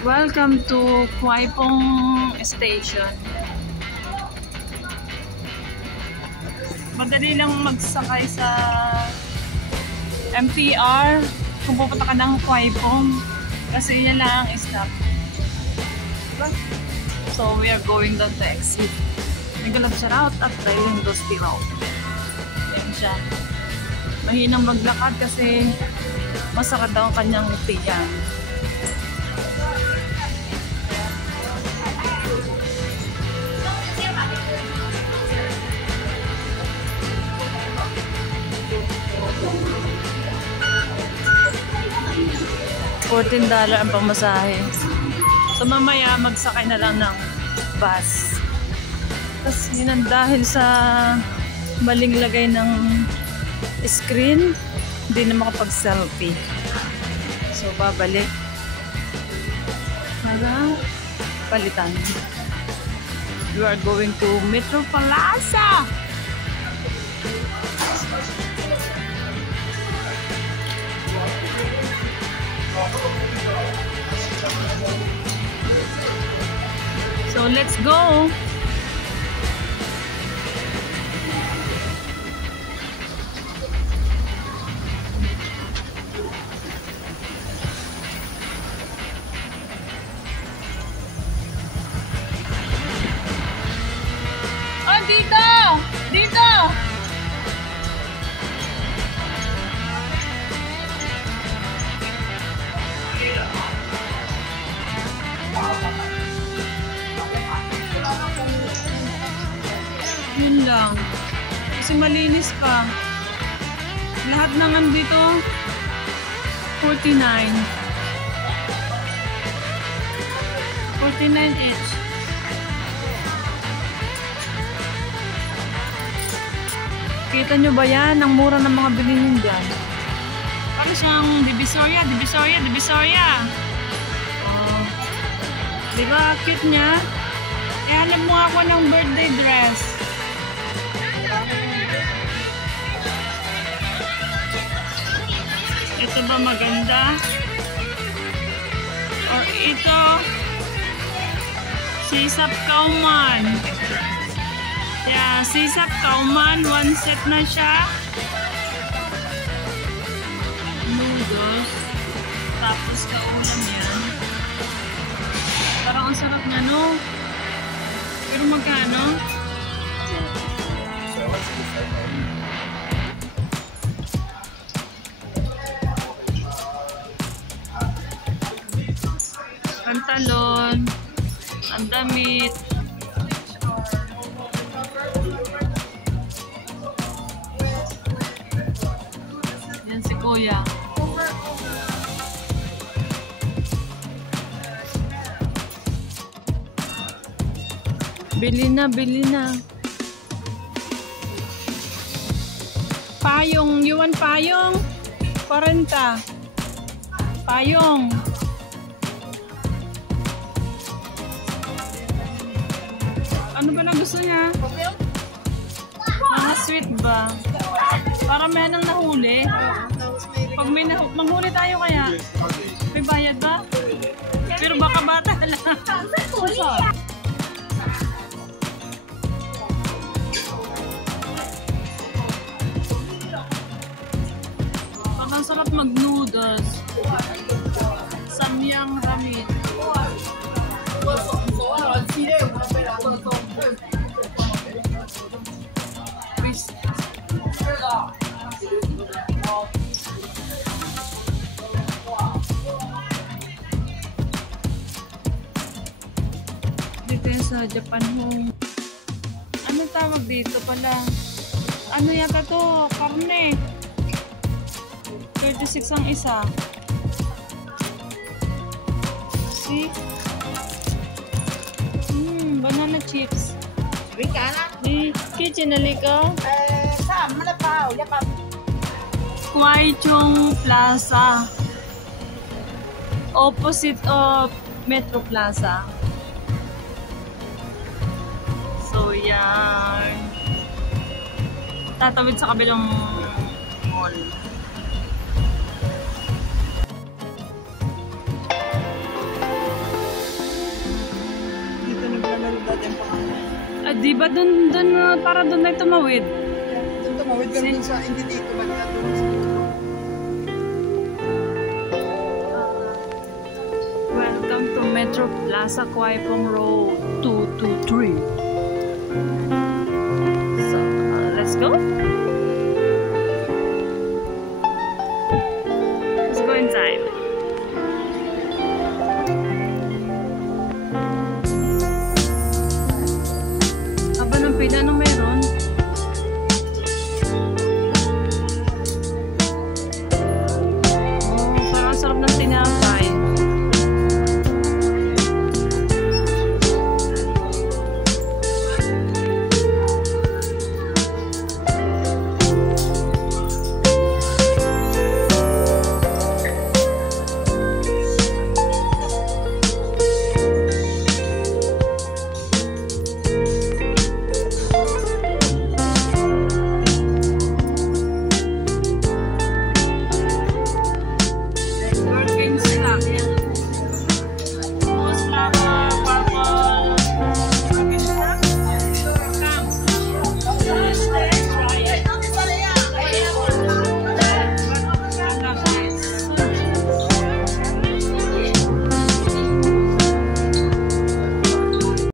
Welcome to Kwai Pong Station. Madali lang magsakay sa MTR kung pupunta ka ng Kwai Pong kasi yan lang ang stop. So we are going down to exit. Nagalap sa route at Trailing Dusty Route. Yan siya. Mahinang maglakad kasi masakit daw ang kanyang tiyan. $14 ang pamasahe. So mamaya magsakay na lang ng bus. Tapos yun dahil sa maling lagay ng screen, hindi na makapag-selfie. So babalik para palitan. You are going to Metro Plaza. So let's go. Oh, dito! Dito! Yun lang. Kasi malinis pa. Lahat naman dito 49. 49 each. Kita nyo ba yan? Ang mura ng mga bilihin dyan. Parang siyang Divisoria, Divisoria, Divisoria. Oh. Diba? Cute niya? Eh, hanap mo ako ng birthday dress. Ito ba maganda? Or ito? Sisap Kauman. Yeah, Sisap Kauman. One set na siya. Noodles. Tapos kaulam yan. Parang ang sarap niya, no? Pero magkano? Pantalon, ang damit. Yan si Kuya. Bili na, bili na. Payong, you want payong? 40. Payong. Ano ba na gusto niya? Mga sweet ba? Para may nang nahuli. Pag may manghuli tayo kaya, may bayad ba? Pero baka bata lang. Ang sarap mag-noodles. Samyang ramit. Dito yan sa Japan Home. Ano tawag dito pala? Ano yata to? Karne. 36 ang isa. See? Banana chips. Di kitchen naliko. Kwai Pong Plaza. Opposite of Metro Plaza. So yan. Tatawid sa kabilang mall. Di ba dun, para dun na tumawid? Doon tumawid ka dun sa, hindi dito ba niya? Doon sa Welcome to Metro Plaza Quaipong Road 223. So, let's go.